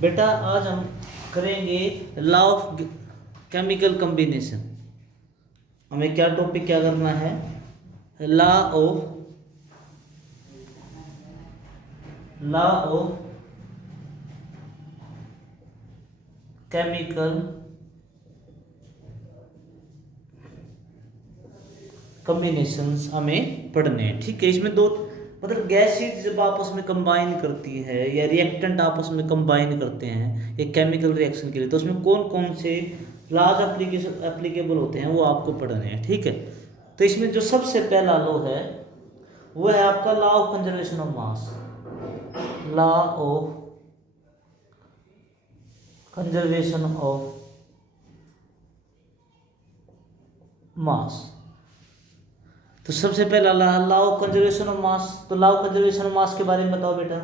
बेटा आज हम करेंगे लॉ ऑफ केमिकल कॉम्बिनेशन। हमें क्या टॉपिक क्या करना है? लॉ ऑफ केमिकल कॉम्बिनेशंस हमें पढ़ने हैं। ठीक है, इसमें दो मतलब गैसेज जब आपस में कंबाइन करती है या रिएक्टेंट आपस में कंबाइन करते हैं एक केमिकल रिएक्शन के लिए, तो उसमें कौन कौन से लॉज एप्लीकेबल होते हैं वो आपको पढ़ने हैं। ठीक है, तो इसमें जो सबसे पहला लॉ है वो है आपका law of conservation of mass. Law of conservation of mass. तो सबसे पहला law of conservation of mass, तो law of conservation of mass के बारे में बताओ बेटा।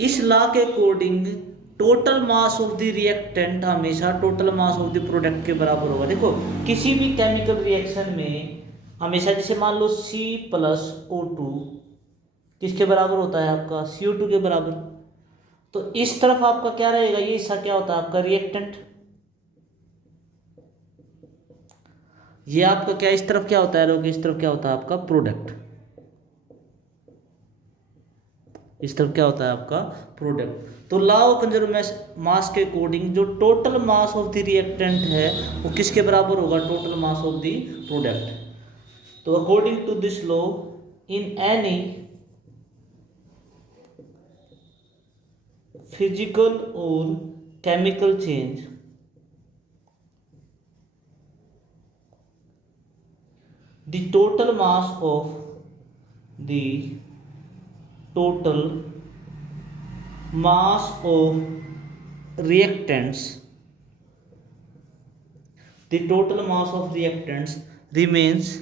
इस लॉ के according total mass of the reactant हमेशा total mass of the product के बराबर होगा। देखो किसी भी केमिकल रिएक्शन में हमेशा, जैसे मान लो C+O2 किसके बराबर होता है आपका? CO2 के बराबर। तो इस तरफ आपका क्या रहेगा? ये हिस्सा क्या होता है आपका? रिएक्टेंट। ये आपका क्या इस तरफ क्या होता है? लोग इस तरफ क्या होता है आपका? प्रोडक्ट। इस तरफ क्या होता है आपका? प्रोडक्ट। तो लॉ ऑफ कंजर्वेशन मास के अकॉर्डिंग जो total mass of the reactant है वो किसके बराबर होगा? Total mass of the product. तो according to this law in any physical और chemical change the total mass of the total mass of reactants, the total mass of reactants remains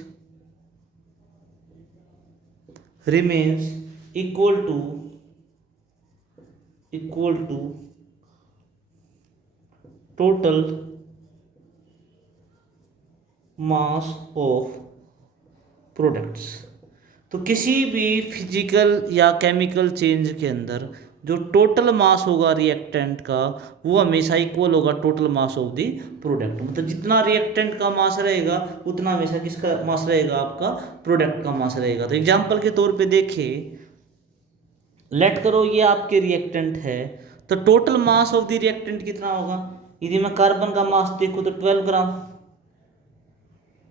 equal to total mass of products. तो किसी भी physical या chemical change के अंदर जो total मास होगा reactant का वो हमेशा इक्वल होगा total mass of the product. मतलब जितना रिएक्टेंट का मास रहेगा उतना हमेशा किसका मास रहेगा? आपका प्रोडक्ट का मास रहेगा। तो एग्जांपल के तौर पे देखिए, लेट करो ये आपके रिएक्टेंट है, तो total mass of the reactant कितना होगा? यदि मैं कार्बन का मास देखूँ तो 12 ग्राम,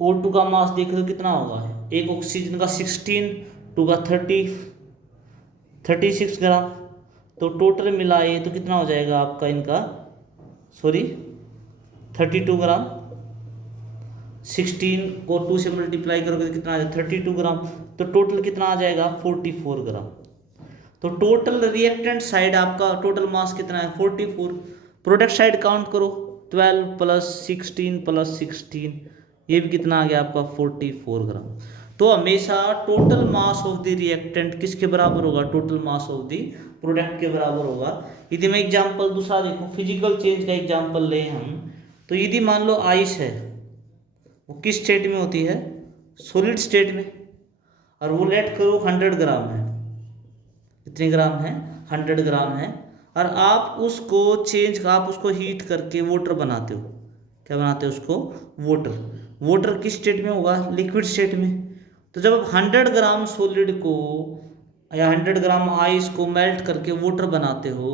O2 का मास देखो तो कितना होगा? एक ऑक्सीजन का 16, 2 का 36 ग्राम। तो टोटल मिलाए तो कितना हो जाएगा आपका इनका? 32 ग्राम। 16 को 2 से मल्टीप्लाई करोगे तो कितना आ जाएगा? 32 ग्राम। तो टोटल कितना आ जाएगा? 44 ग्राम। तो टोटल रिएक्टेंट साइड आपका टोटल मास कितना है? 44। प्रोडक्ट साइड काउंट करो, 12 + 16 + 16, ये भी कितना आ गया आपका? 44 ग्राम। तो हमेशा total mass of the reactant किसके बराबर होगा? Total mass of the product के बराबर होगा। यदि मैं एग्जांपल दूसरा देखूं, फिजिकल चेंज का एग्जांपल लें हम, तो यदि मान लो आइस है, वो किस स्टेट में होती है? सॉलिड स्टेट में। और वो लेट करो 100 ग्राम है। कितने ग्राम है? 100 ग्राम है। और आप उसको आप उसको हीट करके वाटर बनाते हो। क्या बनाते हो उसको? वाटर। वाटर किस स्टेट में होगा? लिक्विड स्टेट में। तो जब आप 100 ग्राम सॉलिड को या 100 ग्राम आइस को मेल्ट करके वाटर बनाते हो,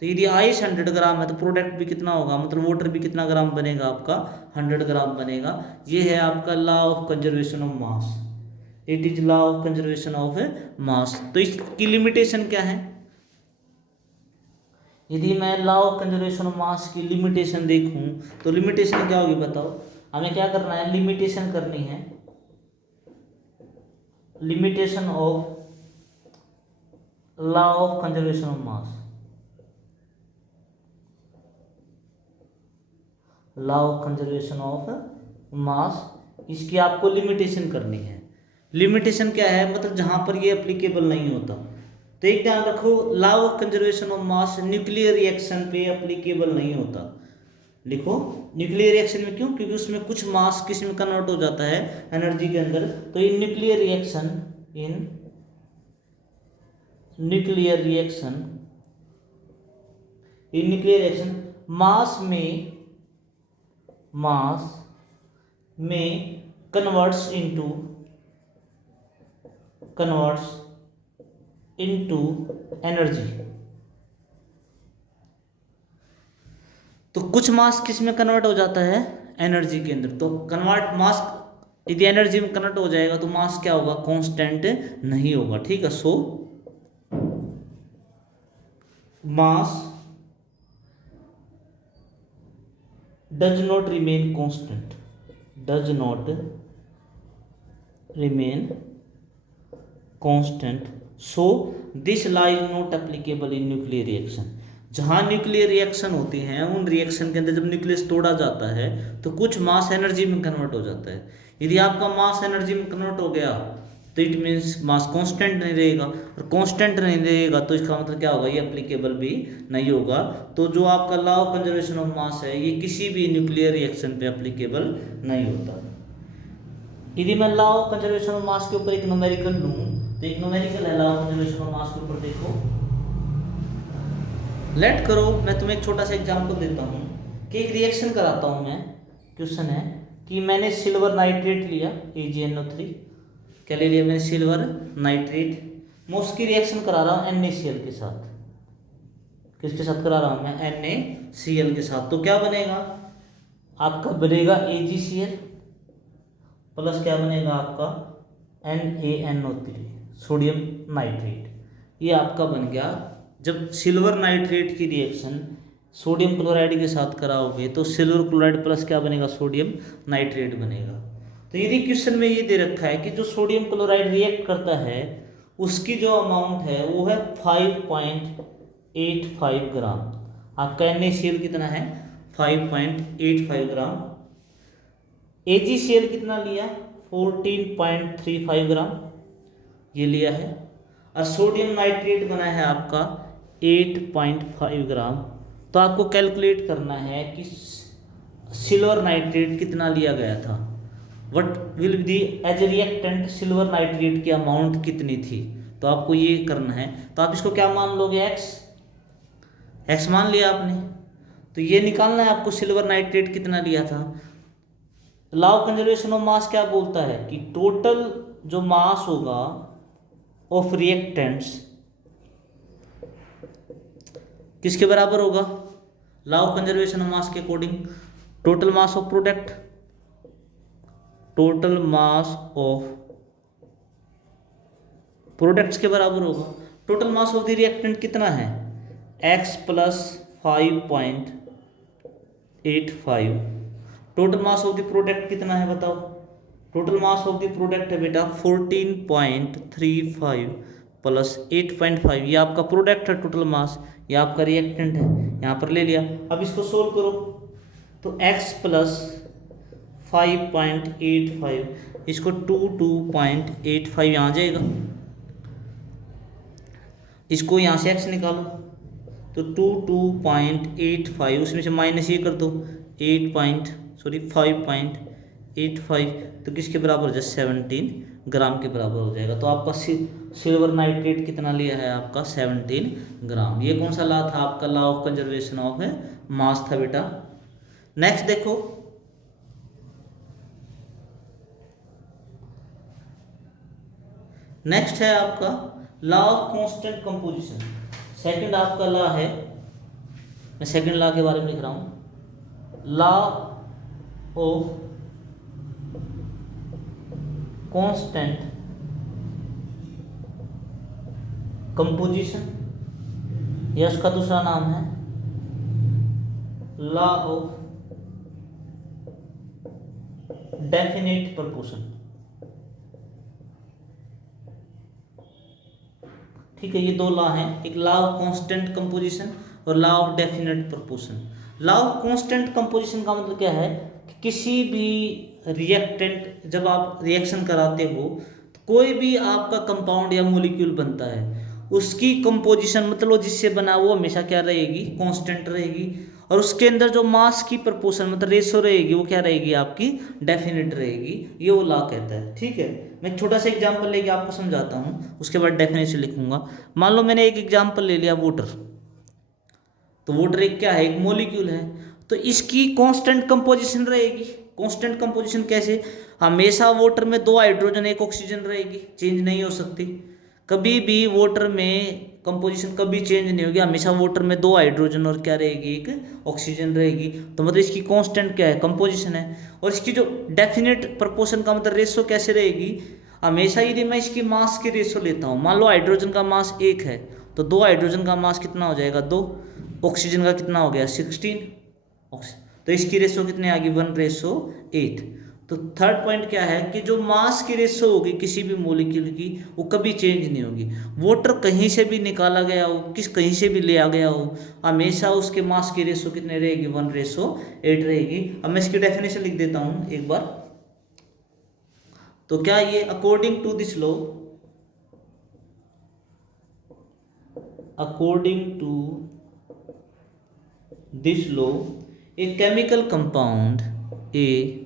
तो यदि आइस 100 ग्राम है तो प्रोडक्ट भी कितना होगा? मतलब वाटर भी कितना ग्राम बनेगा आपका? 100 ग्राम बनेगा। ये है आपका law of conservation of mass. It is law of conservation of mass. तो इसकी लिमिटेशन क्या है? यदि मैं लॉ ऑफ कंजर्वेशन ऑफ मास की लिमिटेशन देखूं तो लिमिटेशन क्या होगी बताओ? हमें क्या करना है? लिमिटेशन करनी है। Limitation of law of conservation of mass. Law of conservation of मास, इसकी आपको लिमिटेशन करनी है। लिमिटेशन क्या है? मतलब जहां पर ये एप्लीकेबल नहीं होता। तो एक ध्यान रखो, law of conservation of mass nuclear reaction पे एप्लीकेबल नहीं होता। लिखो, न्यूक्लियर रिएक्शन में क्यों? क्योंकि उसमें कुछ मास किस में कन्वर्ट हो जाता है? एनर्जी के अंदर। तो in nuclear reaction in nuclear reaction mass में कन्वर्ट्स इनटू एनर्जी। तो कुछ मास किस में कन्वर्ट हो जाता है, एनर्जी के अंदर। तो कन्वर्ट मास यदि एनर्जी में कन्वर्ट हो जाएगा तो मास क्या होगा, कांस्टेंट नहीं होगा, ठीक है। सो मास does not remain constant, so this law is not applicable in nuclear reaction। जहाँ न्यूक्लियर रिएक्शन होती हैं उन रिएक्शन के अंदर जब न्यूक्लियस तोड़ा जाता है तो कुछ मास एनर्जी में कन्वर्ट हो जाता है। यदि आपका मास एनर्जी में कन्वर्ट हो गया तो इट मीन्स मास कांस्टेंट नहीं रहेगा, और कांस्टेंट नहीं रहेगा तो इसका मतलब क्या होगा, ये एप्लीकेबल भी नहीं होगा। तो जो आपका लॉ ऑफ कंजर्वेशन ऑफ मास है ये किसी भी न्यूक्लियर रिएक्शन पे एप्लीकेबल नहीं होता। यदि मैं law of conservation of mass के ऊपर एक न्यूमेरिकल लूँ तो एक न्यूमेरिकल है law of conservation of mass के ऊपर, देखो लेट करो मैं तुम्हें एक छोटा सा एग्जांपल देता हूँ कि एक रिएक्शन कराता हूँ मैं। क्वेश्चन है कि मैंने सिल्वर नाइट्रेट लिया AgNO3, क्या ले लिया मैंने, सिल्वर नाइट्रेट। मैं उसकी रिएक्शन करा रहा हूँ NaCl के साथ। किसके साथ करा रहा हूँ मैं, NaCl के साथ। तो क्या बनेगा आपका, बनेगा AgCl प्लस क्या बनेगा आपका NaNO3 सोडियम नाइट्रेट। ये आपका बन गया। जब सिल्वर नाइट्रेट की रिएक्शन सोडियम क्लोराइड के साथ कराओगे तो सिल्वर क्लोराइड प्लस क्या बनेगा, सोडियम नाइट्रेट बनेगा। तो यदि क्वेश्चन में ये दे रखा है कि जो सोडियम क्लोराइड रिएक्ट करता है उसकी जो अमाउंट है वो है 5.85 ग्राम। आपका NaCl कितना है, 5.85 ग्राम। AgCl कितना लिया, 14.35 ग्राम ये लिया है, और सोडियम नाइट्रेट बना है आपका 8.5 ग्राम। तो आपको कैलकुलेट करना है कि सिल्वर नाइट्रेट कितना लिया गया था, what will be as a reactant silver nitrate की अमाउंट कितनी थी। तो आपको ये करना है। तो आप इसको क्या मान लोगे, x मान लिया आपने। तो ये निकालना है आपको सिल्वर नाइट्रेट कितना लिया था। लॉ ऑफ कंजर्वेशन ऑफ मास क्या बोलता है कि टोटल जो मास होगा ऑफ रिएक्टेंट्स किसके बराबर होगा, law of conservation of mass के according total mass of product, total mass of products के बराबर होगा। Total mass of the reactant कितना है, x plus 5.85। Total mass of the product कितना है बताओ, total mass of the product है बेटा 14.35 प्लस 8.5। ये आपका प्रोडक्ट है टोटल मास, ये आपका रिएक्टेंट है, यहाँ पर ले लिया। अब इसको सोल्व करो तो x प्लस 5.85 इसको 2.85 यहाँ जाएगा, इसको यहाँ से x निकालो तो 2.85 उसमें से माइनस ये कर दो 5.85 तो किसके बराबर हो जाए 17 ग्राम के बराबर हो जाएगा। तो आपका सिल्वर नाइट्रेट कितना लिया है आपका 17 ग्राम। ये कौन सा लॉ था आपका, लॉ ऑफ कंजर्वेशन ऑफ मास था बेटा। नेक्स्ट देखो, नेक्स्ट है आपका law of constant composition. Second आपका लॉ है, मैं सेकंड लॉ के बारे में लिख रहा हूं, लॉ ऑफ कांस्टेंट कंपोजिशन, या उसका दूसरा नाम है लॉ ऑफ डेफिनेट प्रोपोर्शन। ठीक है, ये दो लॉ हैं, एक लॉ ऑफ कांस्टेंट कंपोजिशन और law of definite proportion. Law of constant composition का मतलब क्या है कि किसी भी रिएक्टेंट जब आप रिएक्शन कराते हो तो कोई भी आपका कंपाउंड या मॉलिक्यूल बनता है उसकी कंपोजिशन मतलब वो जिससे बना वो हमेशा क्या रहेगी, कांस्टेंट रहेगी, और उसके अंदर जो मास की प्रोपोर्शन मतलब रेशो रहेगी वो क्या रहेगी आपकी, डेफिनेट रहेगी। ये वो लॉ कहता है। ठीक है, मैं एक छोटा सा एग्जांपल लेके आपको समझाता हूँ, उसके बाद डेफिनेशन लिखूंगा। मान लो मैंने एक एग्जांपल ले लिया वाटर, तो वाटर एक क्या है, एक मॉलिक्यूल है, तो इसकी कांस्टेंट कंपोजिशन रहेगी। कांस्टेंट कंपोजिशन कैसे, हमेशा वाटर में 2 हाइड्रोजन 1 ऑक्सीजन रहेगी, चेंज नहीं हो सकती। कभी भी वाटर में कंपोजिशन कभी चेंज नहीं होगी, हमेशा वाटर में 2 हाइड्रोजन और क्या रहेगी, एक ऑक्सीजन रहेगी। तो मतलब इसकी कांस्टेंट क्या है, कंपोजिशन है। और इसकी जो डेफिनेट प्रोपोर्शन का मतलब रेशो कैसे रहेगी, हमेशा यदि मैं इसकी मास की रेशो लेता हूँ, मान लो हाइड्रोजन का मास 1 है, तो 2 हाइड्रोजन का मास कितना हो जाएगा, 2, ऑक्सीजन का कितना हो गया 16, तो इसकी रेशो कितनी आ गई 1:8। तो थर्ड पॉइंट क्या है कि जो मास की रेशो होगी किसी भी मॉलिक्यूल की, वो कभी चेंज नहीं होगी। वाटर कहीं से भी निकाला गया हो, कहीं से भी ले आ गया हो, हमेशा उसके मास की रेशो कितने रहेगी, 1:8 रहेगी। अब मैं इसकी डेफिनेशन लिख देता हूं एक बार। तो क्या ये according to this law, according to this law a chemical compound, a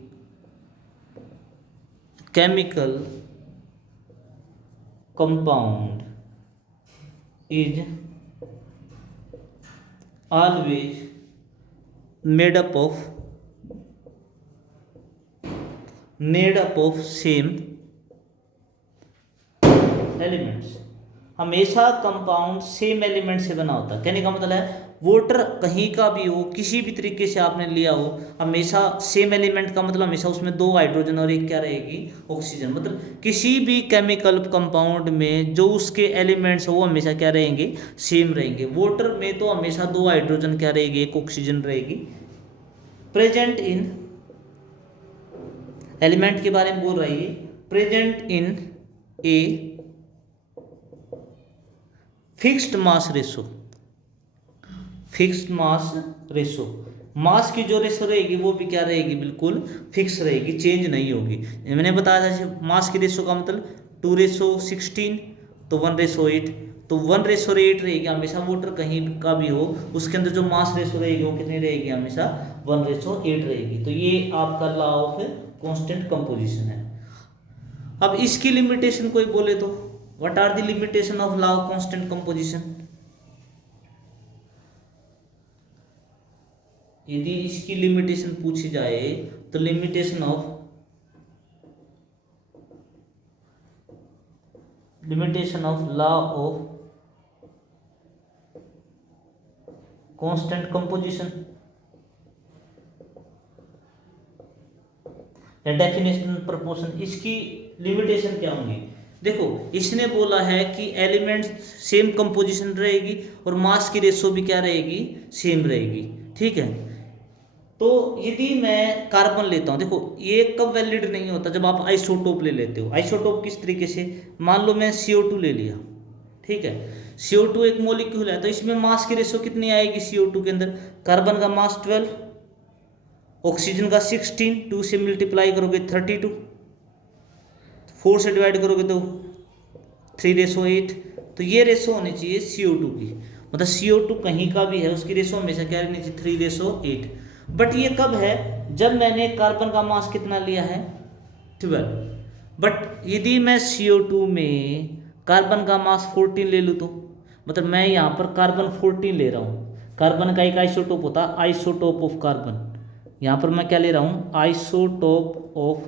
chemical compound is always made up of same elements। हमेशा कंपाउंड सेम एलिमेंट से बना होता है। कहने का मतलब है वाटर कहीं का भी हो, किसी भी तरीके से आपने लिया हो, हमेशा सेम एलिमेंट का मतलब हमेशा उसमें 2 हाइड्रोजन और एक क्या रहेगी, ऑक्सीजन। मतलब किसी भी केमिकल कंपाउंड में जो उसके एलिमेंट्स हो वो हमेशा क्या रहेंगे, सेम रहेंगे। वाटर में तो हमेशा 2 हाइड्रोजन क्या रहेगी, एक ऑक्सीजन रहेगी। प्रेजेंट इन, एलिमेंट के बारे में बोल रही है, present in a fixed mass ratio, fixed mass ratio, mass की जो रेशो रहेगी वो भी क्या रहेगी, बिल्कुल फिक्स रहेगी, चेंज नहीं होगी। मैंने बताया था मास की रेशो का मतलब 2:16 तो 1:8, तो 1:8 रहेगी हमेशा। वाटर कहीं का भी हो उसके अंदर जो मास रेशो रहेगी वो कितनी रहेगी, हमेशा 1:8 रहेगी। तो ये आपका लॉ ऑफ कांस्टेंट कंपोजिशन है। अब इसकी लिमिटेशन कोई बोले तो, what are the limitation of law of constant composition. यदि इसकी लिमिटेशन पूछी जाए तो limitation of law of constant composition या डेफिनेशन प्रोपोर्शन, इसकी लिमिटेशन क्या होंगी। देखो इसने बोला है कि एलिमेंट्स सेम कंपोजिशन रहेगी और मास की रेशो भी क्या रहेगी, सेम रहेगी। ठीक है, तो यदि मैं कार्बन लेता हूँ, देखो ये कब वैलिड नहीं होता, जब आप आइसोटोप ले लेते हो। आइसोटोप किस तरीके से, मान लो मैं CO2 ले लिया, ठीक है, CO2 एक मॉलिक्यूल है, तो इसमें मास की रेशो कितनी आएगी CO2 के अंदर, कार्बन का मास 12, ऑक्सीजन का 16, 2 से मल्टीप्लाई करोगे 32, 4 से डिवाइड करोगे तो 3:8। तो ये रेशो होनी चाहिए CO2 की, मतलब CO2 कहीं का भी है उसकी रेशो हमेशा क्या रहनी चाहिए, 3:8। बट ये कब है, जब मैंने कार्बन का मास कितना लिया है 12, बट यदि मैं CO2 में कार्बन का मास 14 ले लूँ, तो मतलब मैं यहाँ पर कार्बन 14 ले रहा हूँ। कार्बन का एक आइसोटोप होता है आइसोटोप ऑफ कार्बन, यहाँ पर मैं क्या ले रहा हूँ, आइसोटोप ऑफ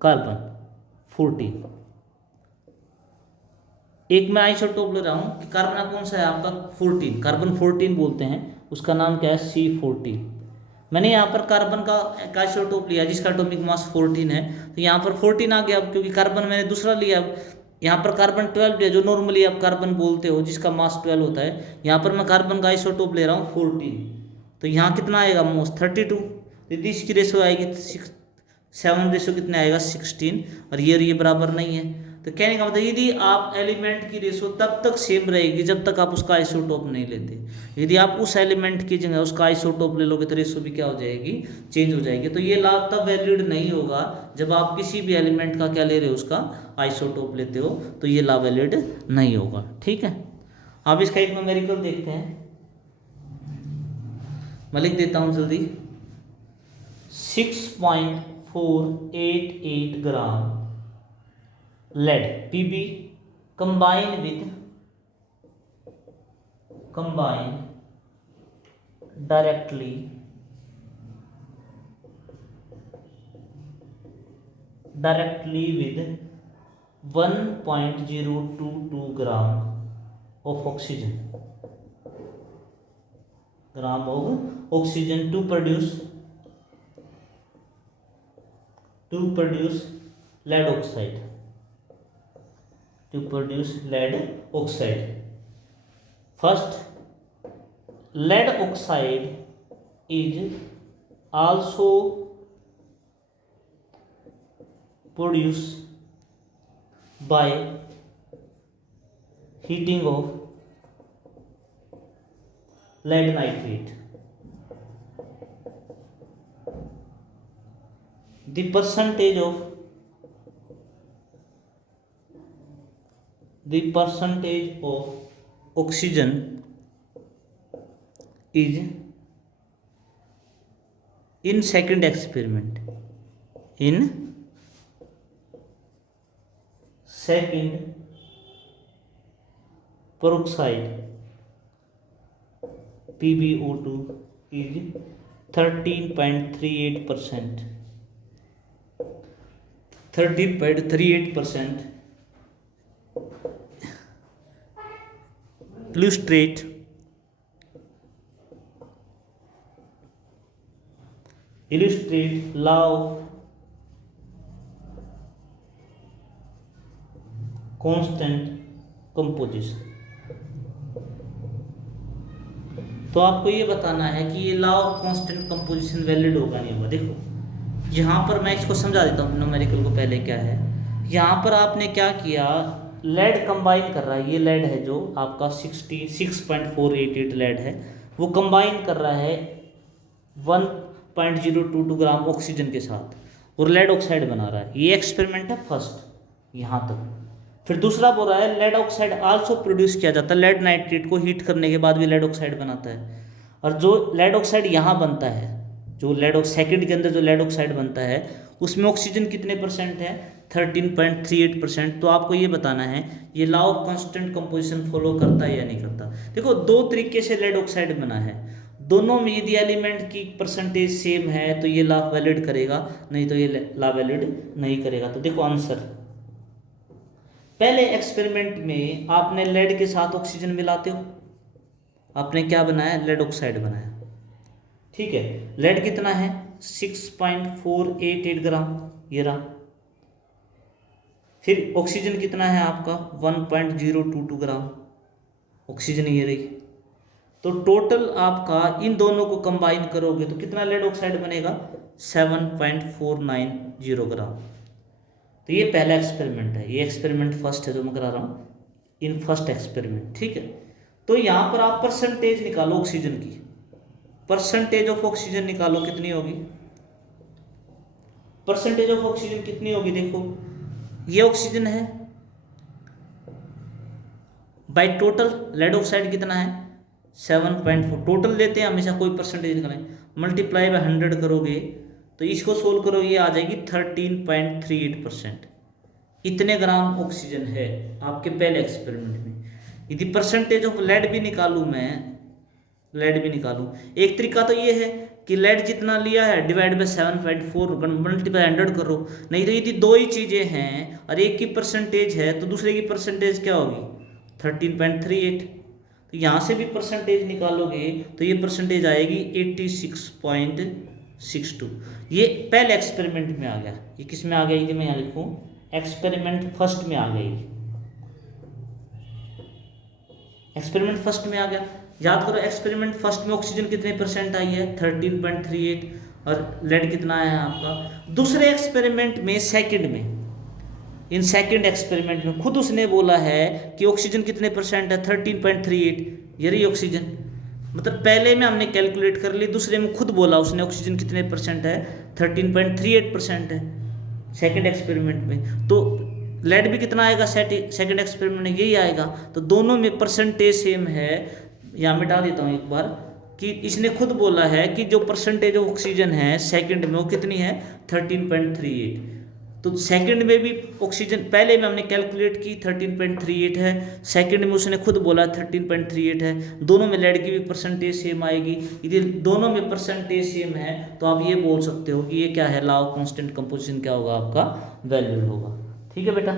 कार्बन 14। एक मैं आइसोटोप ले रहा हूँ कि कार्बन कौन सा है आपका 14, कार्बन 14 बोलते हैं, उसका नाम क्या है C14। मैंने यहाँ पर कार्बन का एक आइसोटोप लिया जिसका एटॉमिक मास 14 है, तो यहाँ पर 14 आ गया अब, क्योंकि कार्बन मैंने दूसरा लिया। अब यहाँ पर कार्बन 12 है जो नॉर्मली आप कार्बन बोलते हो जिसका मास 12 होता है, यहाँ पर मैं कार्बन का आइसोटोप ले रहा हूँ 14, तो यहाँ कितना आएगा मास 32। यदि इसकी रेशो आएगी 7 रेशो कितने आएगा 16, और ये बराबर नहीं है। तो कहने का मतलब यदि आप एलिमेंट की रेशो तब तक सेम रहेगी जब तक आप उसका आइसोटोप नहीं लेते। यदि आप उस एलिमेंट की जगह उसका आइसोटोप ले लोगे तो रेशो भी क्या हो जाएगी, चेंज हो जाएगी। तो ये लॉ तब वैलिड नहीं होगा जब आप किसी भी एलिमेंट का क्या ले रहे हो, उसका आइसोटोप लेते हो, तो ये लॉ वैलिड नहीं होगा। ठीक है, अब इसका एक न्यूमेरिकल देखते हैं, मैं लिख देता हूँ जल्दी। 6.488 ग्राम lead Pb combined directly with 1.022 gram of oxygen to produce lead oxide. First, lead oxide is also produced by heating of lead nitrate. The percentage of oxygen is in second experiment, second peroxide PbO2 is 13.38%. Illustrate law of constant composition. तो आपको ये बताना है कि ये law of constant composition valid होगा नहीं होगा। देखो यहाँ पर मैं इसको समझा देता हूँ न्यूमेरिकल को पहले क्या है। यहाँ पर आपने क्या किया, लेड कंबाइन कर रहा है, ये लेड है जो आपका 66.488 लेड है, वो कंबाइन कर रहा है 1.022 ग्राम ऑक्सीजन के साथ और लेड ऑक्साइड बना रहा है। ये एक्सपेरिमेंट है फर्स्ट यहाँ तक। फिर दूसरा बोल रहा है लेड ऑक्साइड आल्सो प्रोड्यूस किया जाता है, लेड नाइट्रेट को हीट करने के बाद भी लेड ऑक्साइड बनाता है। और जो लेड ऑक्साइड यहाँ बनता है, जो सेकंड के अंदर जो लेड ऑक्साइड बनता है उसमें ऑक्सीजन कितने परसेंट है, 13.38%। तो आपको ये बताना है ये law of constant composition follow करता है या नहीं करता। देखो दो तरीके से लेड ऑक्साइड बना है, दोनों में यदि एलिमेंट की परसेंटेज सेम है तो ये लॉ वैलिड करेगा, नहीं तो ये लॉ वैलिड नहीं करेगा। तो देखो आंसर, पहले एक्सपेरिमेंट में आपने लेड के साथ ऑक्सीजन मिलाते हो, आपने क्या बनाया, लेड ऑक्साइड बनाया, ठीक है। लेड कितना है 6.488 ग्राम, ये रहा। फिर ऑक्सीजन कितना है आपका 1.022 ग्राम ऑक्सीजन, ये रही। तो टोटल आपका इन दोनों को कंबाइन करोगे तो कितना लेड ऑक्साइड बनेगा 7.490 ग्राम। तो ये पहला एक्सपेरिमेंट है, ये एक्सपेरिमेंट फर्स्ट है जो मैं करा रहा हूँ, इन फर्स्ट एक्सपेरिमेंट, ठीक है। तो यहाँ पर आप परसेंटेज निकालो ऑक्सीजन की, परसेंटेज ऑफ ऑक्सीजन निकालो, कितनी होगी, परसेंटेज ऑफ ऑक्सीजन कितनी होगी। देखो ये ऑक्सीजन है बाय टोटल लेड ऑक्साइड कितना है 7.4, टोटल लेते हैं हमेशा, कोई परसेंटेज निकालें, मल्टीप्लाई बाय 100 करोगे तो इसको सोल्व करोगे ये आ जाएगी 13.38%। इतने ग्राम ऑक्सीजन है आपके पहले एक्सपेरिमेंट में। यदि परसेंटेज ऑफ लेड भी निकालूं मैं, लेड भी निकालूं, एक तरीका तो ये है कि लेड जितना लिया है डिवाइड बाय 7.4 मल्टीप्लाई 100 करो, नहीं तो यदि दो ही चीज़ें हैं और एक की परसेंटेज है तो दूसरे की परसेंटेज क्या होगी 13.38। तो यहाँ से भी परसेंटेज निकालोगे तो ये परसेंटेज आएगी 86.62। ये पहले एक्सपेरिमेंट में आ गया। ये किस में आ गया, ये मैं यहाँ लिखूँ, एक्सपेरिमेंट फर्स्ट में आ गई, एक्सपेरिमेंट फर्स्ट में आ गया। याद करो एक्सपेरिमेंट फर्स्ट में ऑक्सीजन कितने परसेंट आई है 13.38 और लेड कितना आया आपका। दूसरे एक्सपेरिमेंट में सेकंड में, इन सेकंड एक्सपेरिमेंट में खुद उसने बोला है कि ऑक्सीजन कितने परसेंट है 13.38, ये रही ऑक्सीजन। मतलब पहले में हमने कैलकुलेट कर ली, दूसरे में खुद बोला उसने ऑक्सीजन कितने परसेंट है 13.38% है सेकंड एक्सपेरिमेंट में। तो लेड भी कितना आएगा सेकंड एक्सपेरिमेंट में, यही आएगा। तो दोनों में परसेंटेज सेम है। यहाँ मिटा देता हूँ एक बार कि इसने खुद बोला है कि जो परसेंटेज ऑफ ऑक्सीजन है सेकंड में वो कितनी है 13.38। तो सेकंड में भी ऑक्सीजन, पहले में हमने कैलकुलेट की 13.38 है, सेकंड में उसने खुद बोला 13.38 है, दोनों में लेड की भी परसेंटेज सेम आएगी। यदि दोनों में परसेंटेज सेम है तो आप ये बोल सकते हो कि ये क्या है, लॉ ऑफ कांस्टेंट कंपोजिशन क्या होगा आपका, वैल्यूड होगा। ठीक है बेटा।